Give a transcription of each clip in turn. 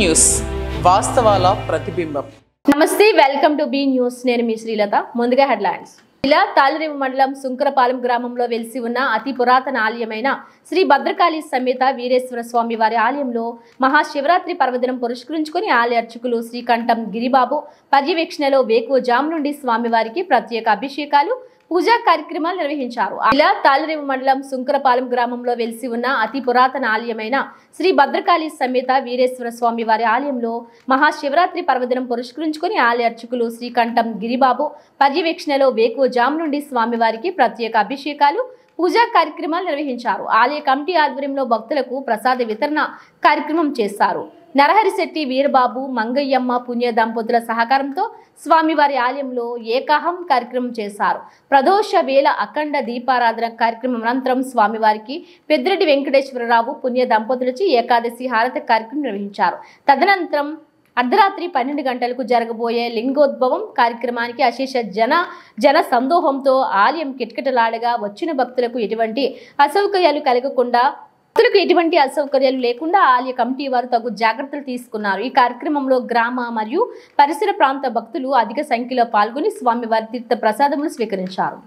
News వాస్తవాల ప్రతిబింబం. నమస్తే, welcome to be news. నేను మీ శ్రీలత. ముందుగా హెడ్లైన్స్. ఇలా తాళరేవు మండలం సుంకరపాలెం గ్రామంలో వెలిసి ఉన్న అతి పురాతన ఆలయమైన శ్రీ భద్రకాళి సమేత వీరేశ్వర స్వామి వారి ఆలయంలో మహాశివరాత్రి పర్వదినం పురస్కరించుకుని ఆలయ అర్చకులు శ్రీకంఠం గిరిబాబు పర్యవేక్షణలో వేకువజాము నుండి స్వామివారికి ప్రత్యేక అభిషేకాలు, పూజా కార్యక్రమాలు నిర్వహించారు. ఇలా తాళరేవు మండలం సుంకరపాలెం గ్రామంలో వెలిసి ఉన్న అతి పురాతన ఆలయమైన శ్రీ భద్రకాళి సమేత వీరేశ్వర స్వామి వారి ఆలయంలో మహాశివరాత్రి పర్వదినం పురస్కరించుకుని ఆలయ అర్చకులు శ్రీకంఠం గిరిబాబు పర్యవేక్షణలో వేకువజాము నుండి స్వామివారికి ప్రత్యేక అభిషేకాలు, పూజా కార్యక్రమాలు నిర్వహించారు. ఆలయ కమిటీ ఆధ్వర్యంలో భక్తులకు ప్రసాద వితరణ కార్యక్రమం చేశారు. నరహరిశెట్టి వీరబాబు, మంగయ్యమ్మ పుణ్య దంపతుల సహకారంతో స్వామివారి ఆలయంలో ఏకాహం కార్యక్రమం చేశారు. ప్రదోష వేళ అఖండ దీపారాధన కార్యక్రమం అనంతరం స్వామివారికి పెద్దిరెడ్డి వెంకటేశ్వరరావు పుణ్య దంపతులచే ఏకాదశి హారతి కార్యక్రమం నిర్వహించారు. తదనంతరం అర్ధరాత్రి 12 గంటలకు జరగబోయే లింగోద్భవం కార్యక్రమానికి అశేష జన సందోహంతో ఆలయం కిటకిటలాడగా వచ్చిన భక్తులకు ఎటువంటి అసౌకర్యాలు లేకుండా ఆలయ కమిటీ వారు తగు జాగ్రత్తలు తీసుకున్నారు. ఈ కార్యక్రమంలో గ్రామ మరియు పరిసర ప్రాంత భక్తులు అధిక సంఖ్యలో పాల్గొని స్వామివారి తీర్థ ప్రసాదములు స్వీకరించారు.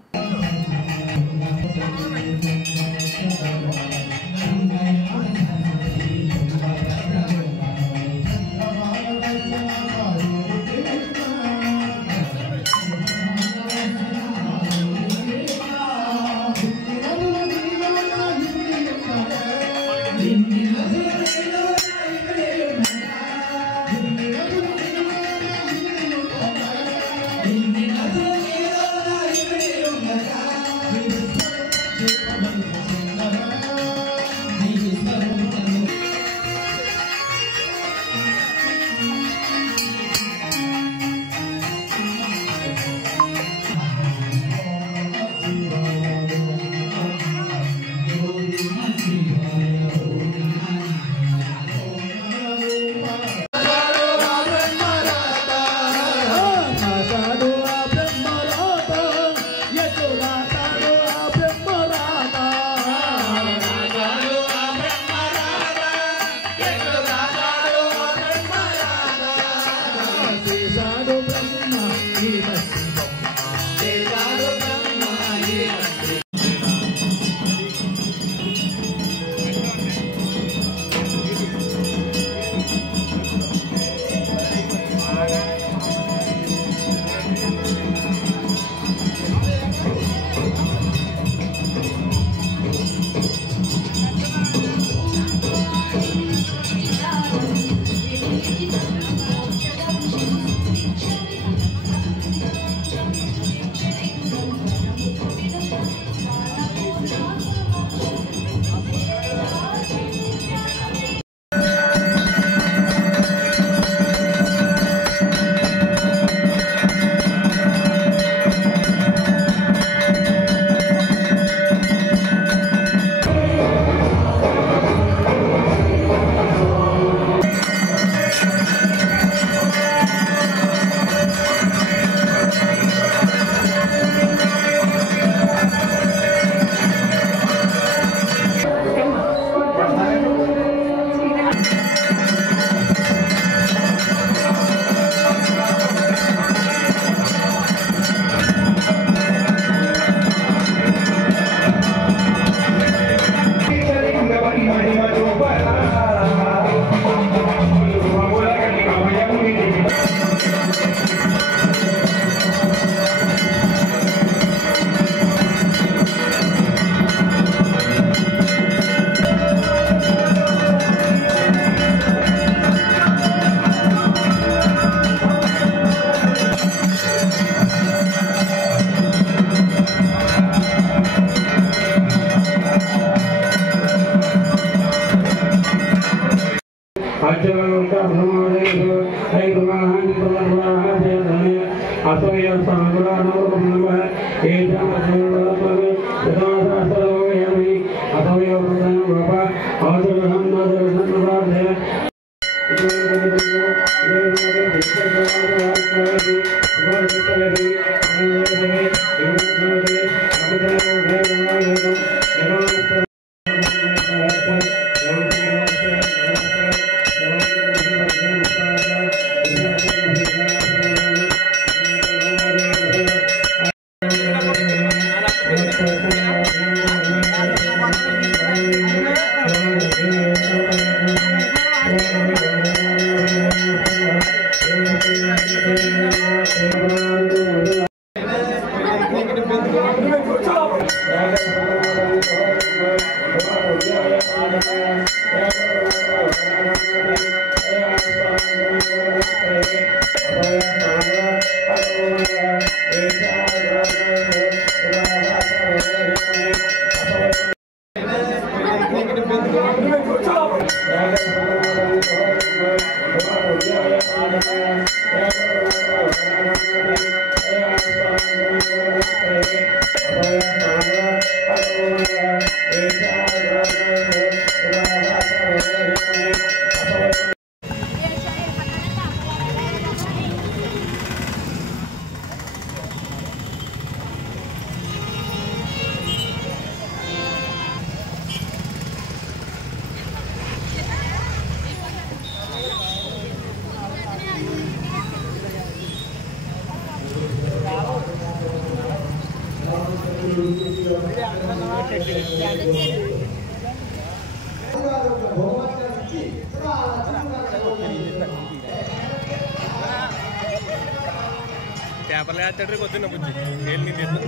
పేపర్లు వేస్తాడు కొద్దిన బుద్ధి ఏళ్ళు నీకు తెచ్చు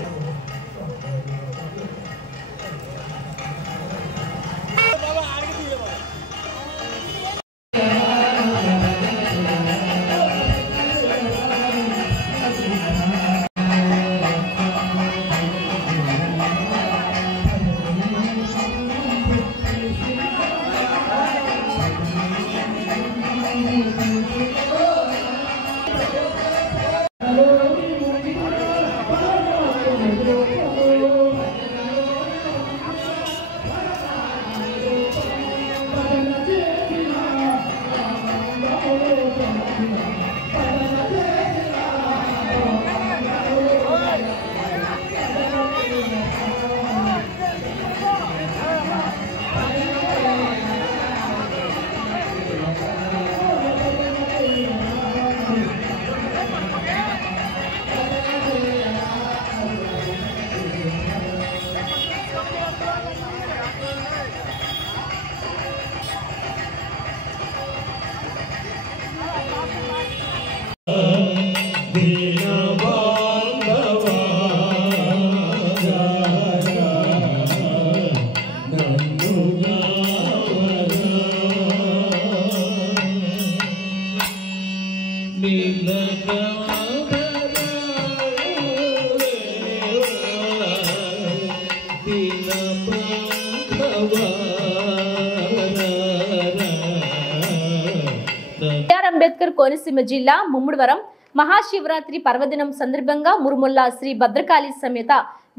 అంబేద్కర్ కోనసీమ జిల్లా ముమ్మడివరం మహాశివరాత్రి పర్వదినం సందర్భంగా మురుముల్లా శ్రీ భద్రకాళి సమేత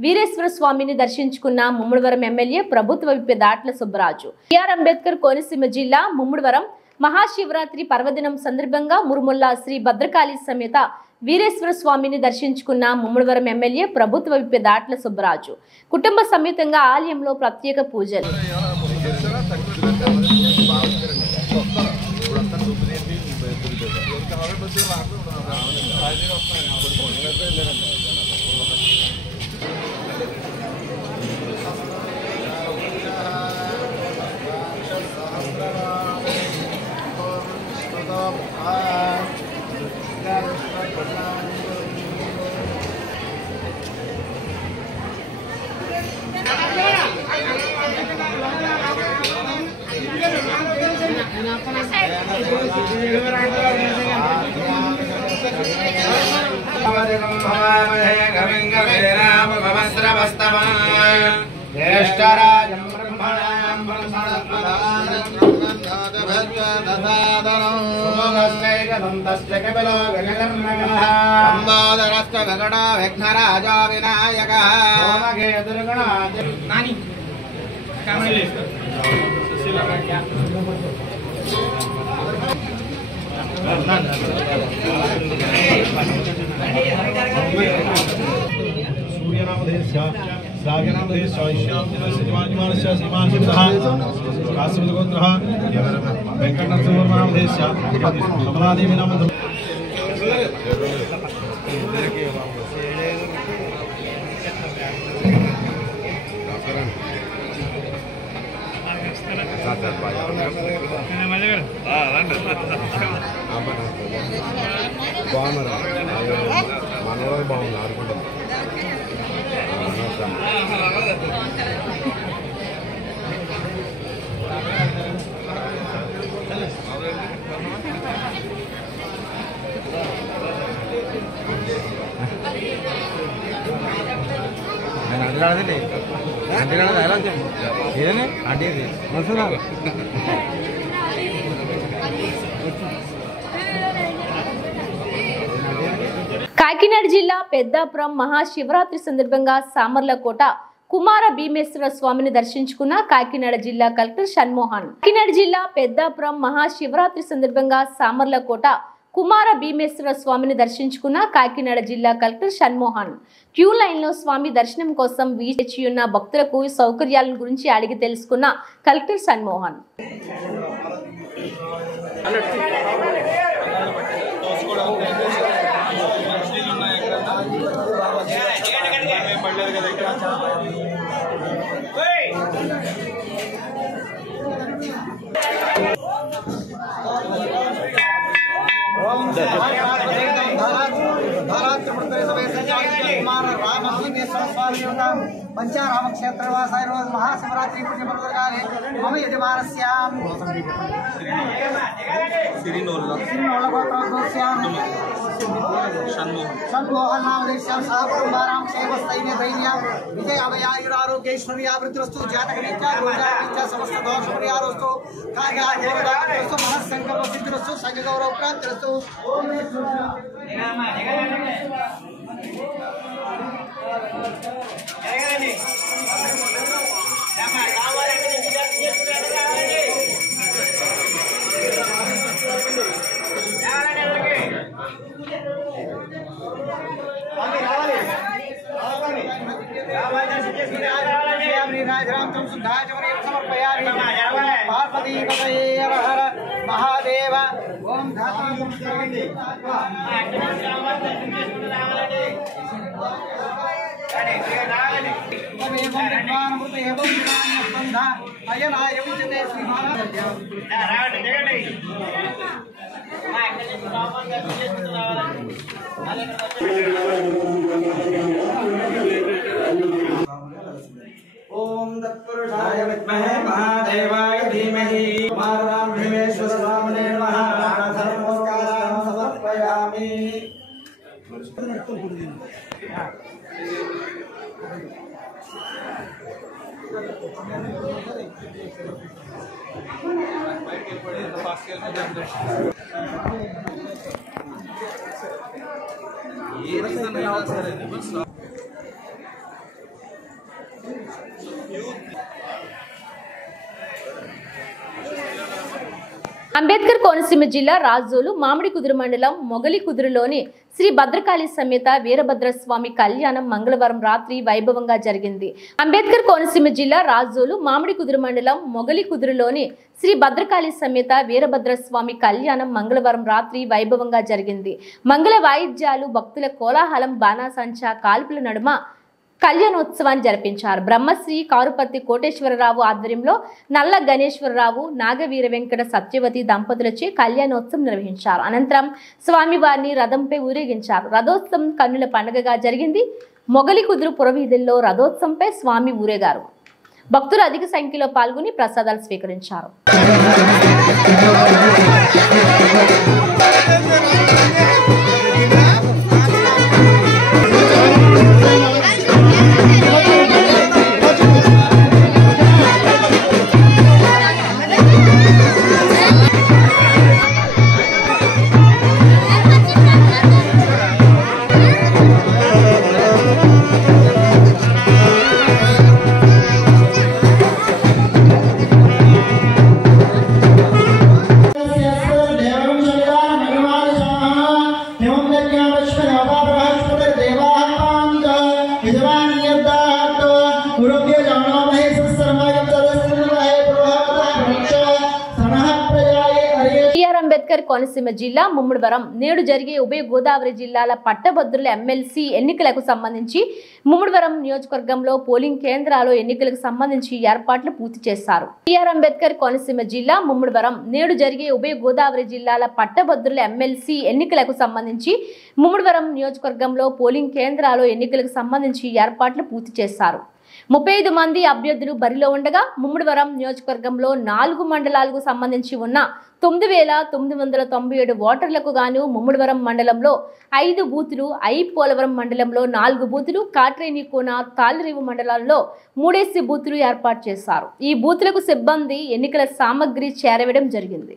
వీరేశ్వర స్వామిని దర్శించుకున్న ముమ్మడివరం ఎమ్మెల్యే ప్రభుత్వ విప్ దాట్ల సుబ్బరాజు. అంబేద్కర్ కోనసీమ జిల్లా ముమ్మడివరం మహాశివరాత్రి పర్వదినం సందర్భంగా మురుముల్లా శ్రీ భద్రకాళి సమేత వీరేశ్వర స్వామిని దర్శించుకున్న ముమ్మడివరం ఎమ్మెల్యే ప్రభుత్వ విప్ దాట్ల సుబ్బరాజు కుటుంబ సమేతంగా ఆలయంలో ప్రత్యేక పూజలు. విఘ్నరాజా వినాయక सूर्यनामधेयस्य श्राव्यनामधेयस्य ईश्वरामधेयस्य दिवानिमानस्य श्रीमानसिद्धः काश्मीरगोत्रः वेङ्कटनरसिंहनामधेयस्य कमलादेवीनामधेयस्य బాగున్నారు మనవాళ్ళు బాగుంది ఆడుకుంటాం నేను అంటున్నాడది అంటున్నాడు ఎలా ఏదైనా అంటే వస్తున్నారు కాకినాడ జిల్లా పెద్దాపురం మహాశివరాత్రి సందర్భంగా సామర్లకోట కుమార భీమేశ్వర స్వామిని దర్శించుకున్న కాకినాడ జిల్లా కలెక్టర్ షణ్మోహన్. కాకినాడ జిల్లా పెద్దాపురం మహాశివరాత్రి సందర్భంగా సామర్లకోట కుమార భీమేశ్వర స్వామిని దర్శించుకున్న కాకినాడ జిల్లా కలెక్టర్ షణ్మోహన్. క్యూ లైన్ లో స్వామి దర్శనం కోసం వేచి ఉన్న భక్తులకు సౌకర్యాల గురించి అడిగి తెలుసుకున్న కలెక్టర్ షణ్మోహన్. पंचाराम क्षेत्रवासाय रोज महाशिवरात्रि पुण्यपर्वकाले मम यजमानस्यां षण्मोहन नामदेश्यां सह कुटुम्बानां क्षेमस्थैर्य धैर्य विजय अभयायुरारोग्यैश्वर्यावृद्धिरस्तु जातकरीत्या गोचाररीत्या समस्त दोषपरिहारोस्तु कार्यार्थोस्तु मनस्संकल्पसिद्धिरस्तु संघगौरवप्राप्तिरस्तु महादेव ओम ओम तत्पुरुषाय विद्महे महादेवाय धीमहि कुमारराम भीमेश्वर स्वामिने नमः नमस्कारं समर्पयामि అంబేద్కర్ కోనసీమ జిల్లా రాజోలు మామిడికుదురు మండలం మొగలికుదురులోని శ్రీ భద్రకాళి సమేత వీరభద్రస్వామి కళ్యాణం మంగళవారం రాత్రి వైభవంగా జరిగింది. అంబేద్కర్ కోనసీమ జిల్లా రాజోలు మామిడికుదురు మండలం మొగలికుదురులోని శ్రీ భద్రకాళి సమేత వీరభద్రస్వామి కళ్యాణం మంగళవారం రాత్రి వైభవంగా జరిగింది. మంగళ వాయిద్యాలు, భక్తుల కోలాహలం, బాణాసంచా కాల్పుల నడుమ కళ్యాణోత్సవాన్ని జరిపించారు. బ్రహ్మశ్రీ కారుపత్తి కోటేశ్వరరావు ఆధ్వర్యంలో నల్ల గణేశ్వరరావు, నాగవీర వెంకట సత్యవతి దంపతులచే కళ్యాణోత్సవం నిర్వహించారు. అనంతరం స్వామివారిని రథంపై ఊరేగించారు. రథోత్సవం కన్నుల పండుగగా జరిగింది. మొగలికుదురు పురవీధుల్లో రథోత్సవంపై స్వామి ఊరేగారు. భక్తులు అధిక సంఖ్యలో పాల్గొని ప్రసాదాలు స్వీకరించారు. కోనసీమ జిల్లా ముమ్మడివరం నేడు జరిగే ఉభయ గోదావరి జిల్లాల పట్టభద్రుల ఎమ్మెల్సీ ఎన్నికలకు సంబంధించి ముమ్మడివరం నియోజకవర్గంలో పోలింగ్ కేంద్రాలు ఎన్నికలకు సంబంధించి ఏర్పాట్లు పూర్తి చేశారు. బిఆర్ అంబేద్కర్ కోనసీమ జిల్లా ముమ్మడివరం నేడు జరిగే ఉభయ గోదావరి జిల్లాల పట్టభద్రుల ఎమ్మెల్సీ ఎన్నికలకు సంబంధించి ముమ్మడివరం నియోజకవర్గంలో పోలింగ్ కేంద్రాలు ఎన్నికలకు సంబంధించి ఏర్పాట్లు పూర్తి చేశారు. 35 మంది అభ్యర్థులు బరిలో ఉండగా ముమ్మడివరం నియోజకవర్గంలో 4 మండలాలకు సంబంధించి ఉన్న 9,997 ఓటర్లకు గాను ముమ్మడివరం మండలంలో 5 బూతులు, పోలవరం మండలంలో 4 బూతులు, కాట్రేనికోన, తాళ్లరేవు మండలాల్లో 3 బూతులు ఏర్పాటు చేశారు. ఈ బూతులకు సిబ్బంది ఎన్నికల సామగ్రి చేరవేయడం జరిగింది.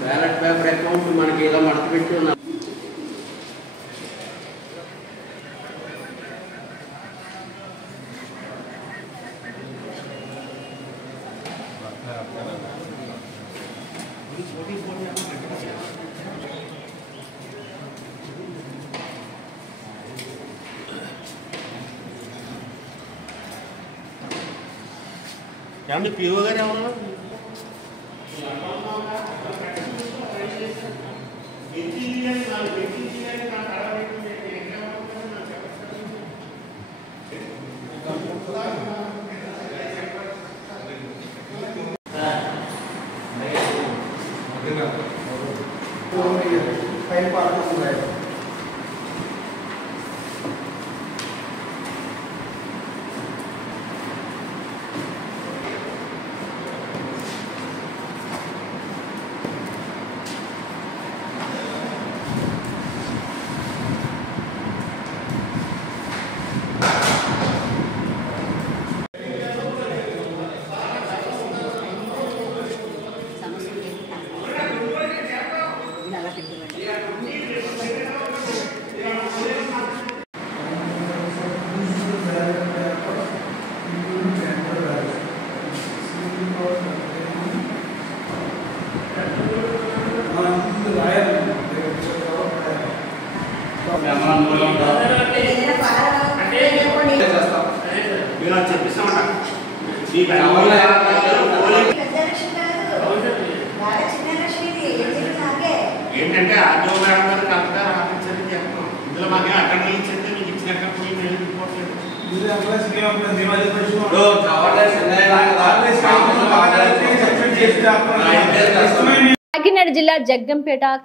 బ్యాలెట్ పేపర్ అకౌంట్ మనకి ఇలా మడత పెట్టి ఉన్నాం. ఏమంటే పిఓ గారు ఏమన్నా ఏంటంటే ఆర్డో మేడం గారు కరెక్ట్గా రాపించని చెప్తాం. ఇందులో మాకు అటెండర్ ఇచ్చేస్తే మీకు ఇచ్చినట్టు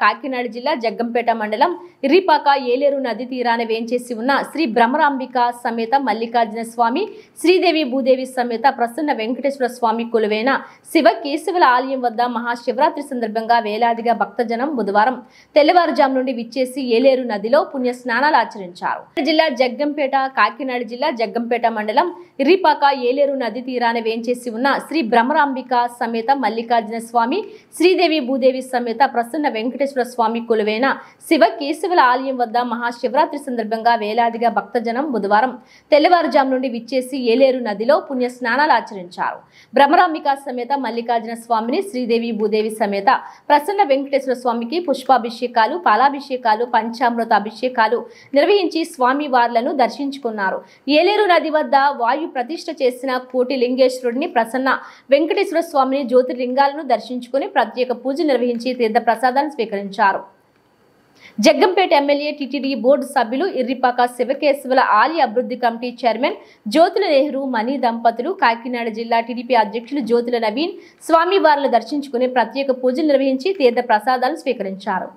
కాకినాడ జిల్లా జగ్గంపేట మండలం ఇర్రిపాక ఏలేరు నది తీరాన వేంచేసి ఉన్న శ్రీ బ్రహ్మరాంబిక సమేత మల్లికార్జున స్వామి, శ్రీదేవి భూదేవి సమేత ప్రసన్న వెంకటేశ్వర స్వామి కొలువైన శివ కేశవుల ఆలయం వద్ద మహాశివరాత్రి సందర్భంగా వేలాదిగా భక్తజనం బుధవారం తెల్లవారుజాము నుండి విచ్చేసి ఏలేరు నదిలో పుణ్య స్నానాలు ఆచరించారు. కాకినాడ జిల్లా జగ్గంపేట మండలం ఇర్రిపాక ఏలేరు నది తీరాన వేంచేసి ఉన్న శ్రీ బ్రహ్మరాంబిక సమేత మల్లికార్జున స్వామి, శ్రీదేవి భూదేవి సమేత ప్రసన్న వెంకటేశ్వర స్వామి కొలువైన శివ కేశవుల ఆలయం వద్ద మహాశివరాత్రి సందర్భంగా వేలాదిగా భక్తజనం బుధవారం తెల్లవారుజాము నుండి విచ్చేసి ఏలేరు నదిలో పుణ్య స్నానాలు ఆచరించారు. బ్రహ్మరాంబిక సమేత మల్లికార్జున స్వామిని, శ్రీదేవి భూదేవి సమేత ప్రసన్న వెంకటేశ్వర స్వామికి పుష్పాభిషేకాలు, పాలాభిషేకాలు, పంచామృత అభిషేకాలు నిర్వహించి స్వామి వార్లను దర్శించుకున్నారు. ఏలేరు నది వద్ద వాయు ప్రతిష్ఠ చేసిన కోటి లింగేశ్వరుడిని, ప్రసన్న వెంకటేశ్వర స్వామిని, జ్యోతిర్లింగాలను దర్శించుకుని ప్రత్యేక పూజ నిర్వహించి తీర్థ ప్రసాదాన్ని స్వీకరించారు. జగ్గంపేట ఎమ్మెల్యే టీటీడీ బోర్డు సభ్యులు, ఇర్రిపాక శివకేశవుల ఆలయ అభివృద్ధి కమిటీ చైర్మన్ జ్యోతుల నెహ్రూ మణి దంపతులు, కాకినాడ జిల్లా టీడీపీ అధ్యక్షులు జ్యోతుల నవీన్ స్వామివార్లను దర్శించుకుని ప్రత్యేక పూజలు నిర్వహించి తీర్థ ప్రసాదాలను స్వీకరించారు.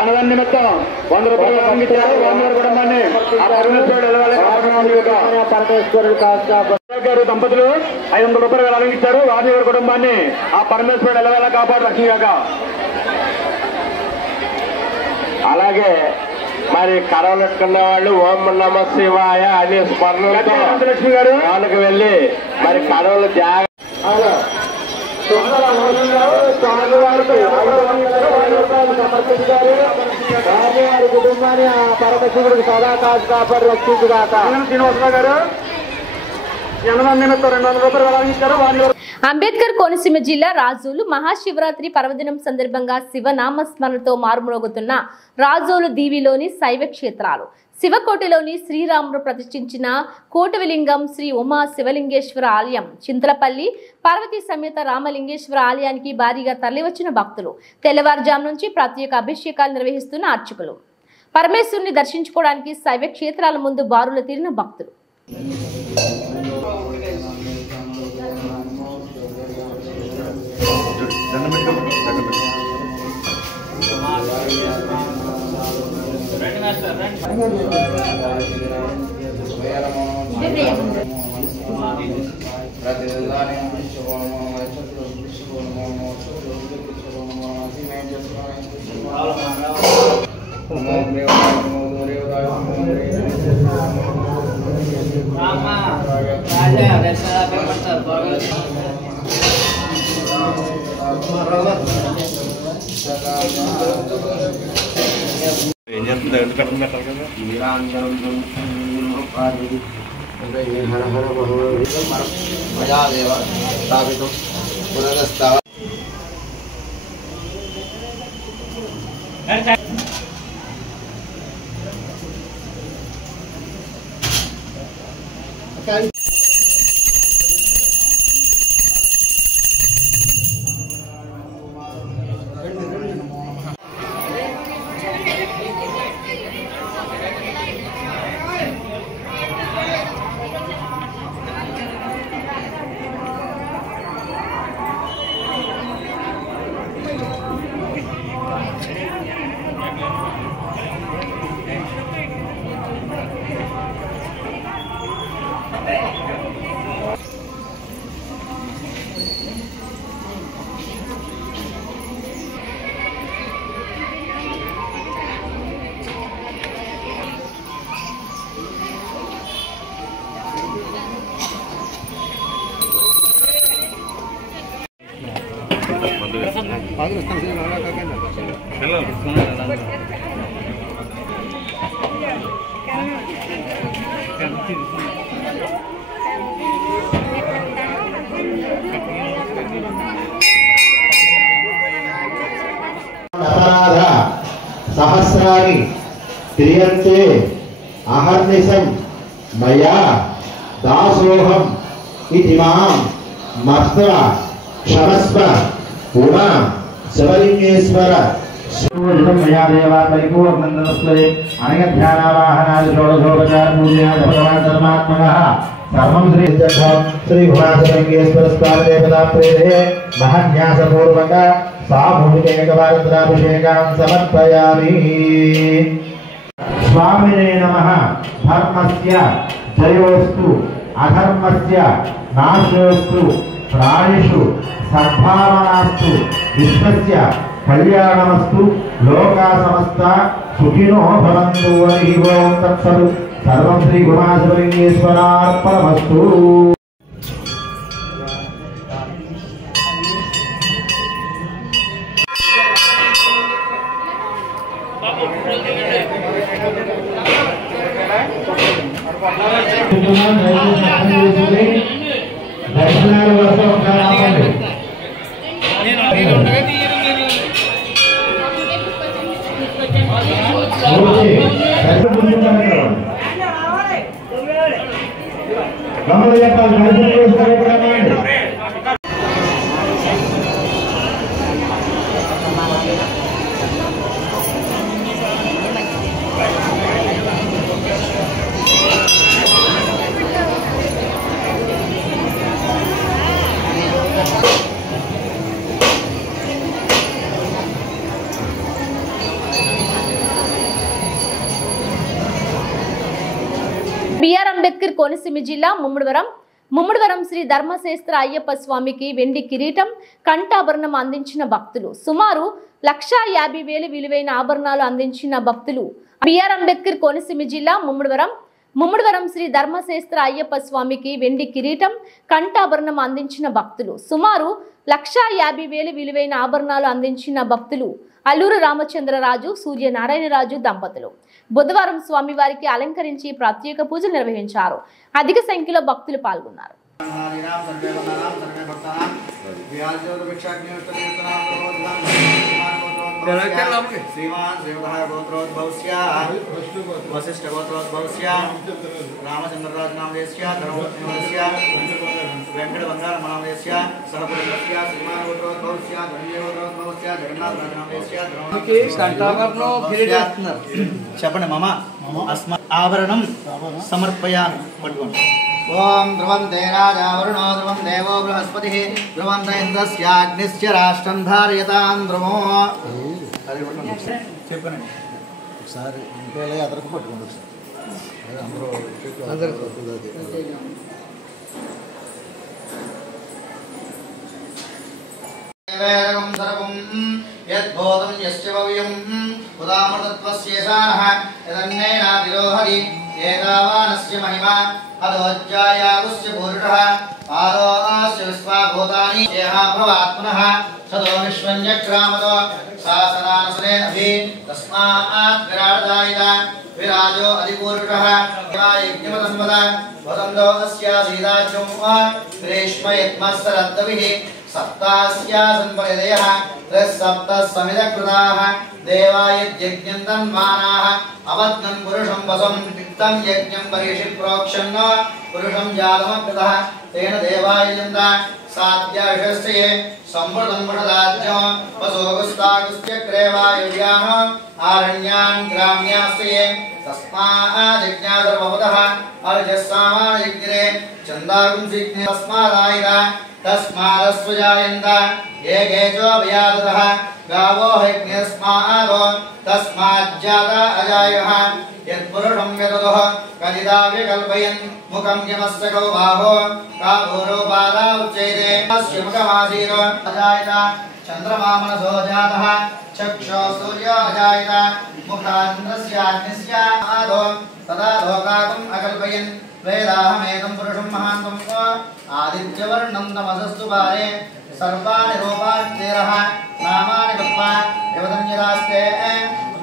అన్నదాని నిమిత్తం 100 రూపాయలు పంపించారు. వారి కుటుంబాన్ని ఆ పరమేశ్వరుడు దంపతులు 500 రూపాయలు వెలగించారు. వారి కుటుంబాన్ని ఆ పరమేశ్వరుడు ఎలవేళ కాపాడు రక్షణగా. అలాగే మరి కడవలెట్టుకున్న వాళ్ళు ఓం నమ శివాయ అనే స్మరణలతో లక్ష్మి గారు వాళ్ళకి వెళ్ళి మరి కడవలు సమర్పించారు. వారి కుటుంబాన్ని ఆ పరమశివుడికి సదా కాదు కాపాడు రక్షించుగాక. శ్రీనివాసరావు గారు 200 రూపాయలు వెలగించారు. వారి అంబేద్కర్ కోనసీమ జిల్లా రాజోలు మహాశివరాత్రి పర్వదినం సందర్భంగా శివనామస్మరణతో మారుమోగుతున్న రాజోలు దీవిలోని శైవ క్షేత్రాలు. శివకోటలోని శ్రీరాముడు ప్రతిష్ఠించిన కోటవిలింగం శ్రీ ఉమా శివలింగేశ్వర ఆలయం, చింతలపల్లి పార్వతీ సమేత రామలింగేశ్వర ఆలయానికి భారీగా తరలివచ్చిన భక్తులు, తెల్లవారుజాము నుంచి ప్రత్యేక అభిషేకాలు నిర్వహిస్తున్న అర్చకులు, పరమేశ్వరుని దర్శించుకోవడానికి శైవ క్షేత్రాల ముందు బారులు తీరిన భక్తులు. ఏం చేస్తుంది ఎటు కట్టం పెట్టాలి కదా మయాదేవ స్థాపితం పునరస్థావ सहस्राणि क्रियन्ते अहर्निशं मया दासोऽहम् इति मां मर्त्वा क्षमस्व उमा शिवलिंगेश्वर मया देवा परिपूर्णन्दनस्वरे अनेकध्यानावाहनादि षोडशोपचार पूजया भगवान् धर्मात्मकः सर्वं श्री भुवनेश्वर स्वामी देवता प्रेरे महन्यासपूर्वक सामूहिकभारताभिषेकां समर्पयामि। स्वामिने नमः। धर्मस्य जयोस्तु अधर्मस्य नाशोस्तु प्राणिषु सद्भावनास्तु विश्वस्य कल्याणमस्तु लोका समस्ता सुखिनो भवन्तु। हरि ओं तत्सत्। सर्वं श्री उमाशिवलिंगेश्वरार्पणमस्तु। బిఆర్ అంబేద్కర్ కోనసీమ జిల్లా ముమ్మడివరం శ్రీ ధర్మశాస్త్ర అయ్యప్ప స్వామికి వెండి కిరీటం కంఠాభరణం అందించిన భక్తులు. సుమారు 1,50,000 విలువైన ఆభరణాలు అందించిన భక్తులు. బిఆర్ అంబేద్కర్ కోనసీమ జిల్లా ముమ్మడివరం శ్రీ ధర్మశాస్త్ర అయ్యప్ప స్వామికి వెండి కిరీటం కంఠాభరణం అందించిన భక్తులు. సుమారు 1,50,000 విలువైన ఆభరణాలు అందించిన భక్తులు అల్లూరు రామచంద్రరాజు, సూర్యనారాయణరాజు దంపతులు బుధవారం స్వామివారికి అలంకరించి ప్రత్యేక పూజలు నిర్వహించారు. అధిక సంఖ్యలో భక్తులు పాల్గొన్నారు. श्रीमान श्रीमतः गोत्रोद्भवस्य वशिष्ठ गोत्रोद्भवस्य रामचंद्रराज नामदेस्य धर्मपत्नीस्य वेंकट बंगार नामदेस्य सहपुरस्य श्रीमान गोत्रोद्भवस्य धन्य गोत्रोद्भवस्य जगन्नाथ नामदेस्य చెప్పండి మమ అస్మ ఆభరణం సమర్పయామి పట్టుకోండి ఓం ధ్రువంతే రాజావరుణో ధ్రువం దేవో బృహస్పతి ధ్రువంత ఇంద్రస్యాగ్నిశ్చ రాష్ట్రం ధారయతాం ధ్రువో చెప్పండి ఒకసారి ఇంకేలా అదరకు పట్టుకోండి ఒకసారి అందరూ వేదం సర్వం యద్భూతం యస్య భవ్యం ఉదామృతత్వస్యేషానః యదన్నేనాతిరోహరి ఏతావానస్య మహిమా అదోజ్జాయాగుస్య పూరుషః ఆదోస్య విశ్వాభూతాని యః భవాత్మనః సదో విశ్వన్యక్రామతో శాసనానసనేనభి తస్మాత్ విరాడదాయిత విరాజో అధిపూరుషః యజ్ఞమసంవద వదందో అస్యాసీదాజ్యం గ్రీష్మయత్మస్సరద్దవిః सप्तास्यासन्परिदयः त्रिसप्तः समिधकृताः देवायज्ञं तन्मानाः अवद्नं पुरुषं वसं तं यज्ञं परिषि प्रोक्षन् पुरुषं जातमकृतः तेन देवायजन्त साध्याशस्ये संवृतं वृषदाज्यो वसोगुस्तागुस्त्यक्रेवायुर्याः आरण्यान् ग्राम्यास्ये तस्माज्जिज्ञासर्वभूतः अर्जस्सामायज्ञे चन्दागुंसिज्ञे तस्मादायिरा तस्मादस्वजायन्त ये गेजो व्यादतः गावो हयज्ञस्मादो तस्माज्जाता अजायः यत्पुरुषं यततः कलिदाविकल्पयन् मुखं यमस्य कौ बाहो काभूरो बाधा उच्यते अस्य मुखमासीरो अजायत चन्द्रमामनसो जातः चक्षो सूर्यो अजायत मुखान्द्रस्याग्निस्य आदो तदा लोकाकम् अकल्पयन् वेदाहमेकं पुरुषं महान्तं आदित्यवर्णं तमसस्तु पारे सर्वाणि रूपाण्येरः नामानि गत्वा यवदन्यदास्ते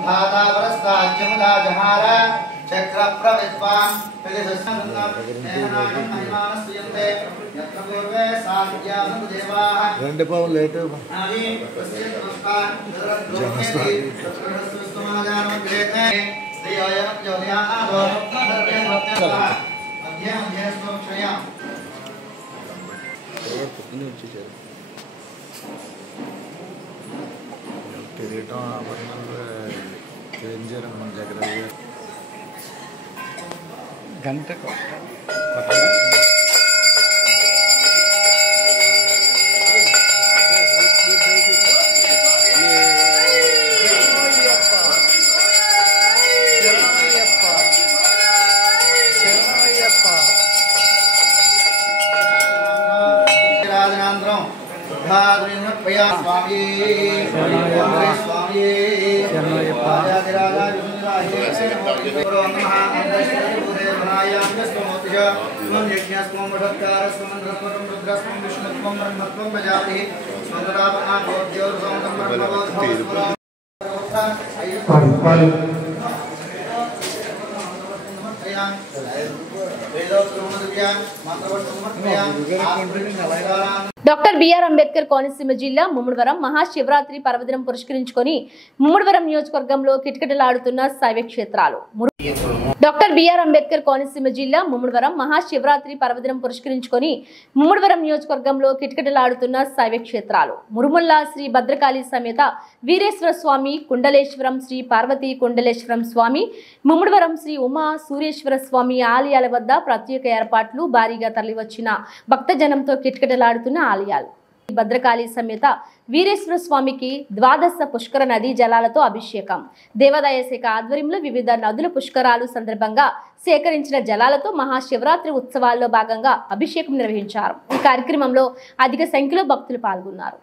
भाता परस्ताच्यमुदा जहार चक्रप्रविद्वां विदिशस्सन्नं महिमानस्तुयन्ते यत्र पूर्वे साध्यासन्तु देवाः రెండు పావులు లేట్ आदि तस्य नमस्कार जहस्तानि तत्रस्तुमाजानमग्रेते देवयं ज्योतिः सर्वे भक्ताः अध्ययनं ध्येयस्वक्षया పొద్దున్నే వచ్చేసారు కిరీటం ఆభరణాలు చేయించారు మన దగ్గర గంట स्वामी स्वामी డాక్టర్ బిఆర్ అంబేద్కర్ కోనసీమ జిల్లా ముమ్మడివరం మహాశివరాత్రి పర్వదినం పురస్కరించుకొని ముమ్మడివరం నియోజకవర్గంలో కిటకిటలాడుతున్న శైవ క్షేత్రాలు. డాక్టర్ బిఆర్ అంబేద్కర్ కోనసీమ జిల్లా ముమ్మడివరం మహాశివరాత్రి పర్వదినం పురస్కరించుకొని ముమ్మడివరం నియోజకవర్గంలో కిటకిటలాడుతున్న శైవ క్షేత్రాలు. మురుముల్లా శ్రీ భద్రకాళి సమేత వీరేశ్వర స్వామి, కుండలేశ్వరం శ్రీ పార్వతీ కుండలేశ్వరం స్వామి, ముమ్మడివరం శ్రీ ఉమా సూర్యేశ్వర స్వామి ఆలయాల వద్ద ప్రత్యేక ఏర్పాట్లు, భారీగా తరలివచ్చిన భక్తజనంతో కిటకిటలాడుతున్న ఆలయాలు. భద్రకాళి సమేత వీరేశ్వర స్వామికి ద్వాదశ పుష్కర నదీ జలాలతో అభిషేకం. దేవాదాయ శాఖ ఆధ్వర్యంలో వివిధ నదుల పుష్కరాలు సందర్భంగా సేకరించిన జలాలతో మహాశివరాత్రి ఉత్సవాల్లో భాగంగా అభిషేకం నిర్వహించారు. ఈ కార్యక్రమంలో అధిక సంఖ్యలో భక్తులు పాల్గొన్నారు.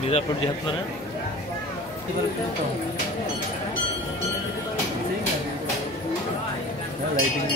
మీరు అప్పుడు చేస్తున్నారా? లైటింగ్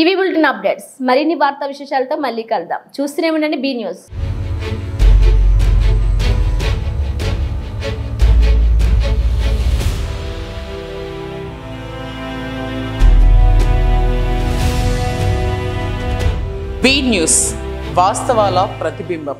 ఇవి బులెటిన్ అప్డేట్స్. మరిన్ని వార్తా విశేషాలతో మళ్ళీ కలుద్దాం. చూస్తూనే ఉండండి బీ న్యూస్. బీ న్యూస్, వాస్తవాల ప్రతిబింబం.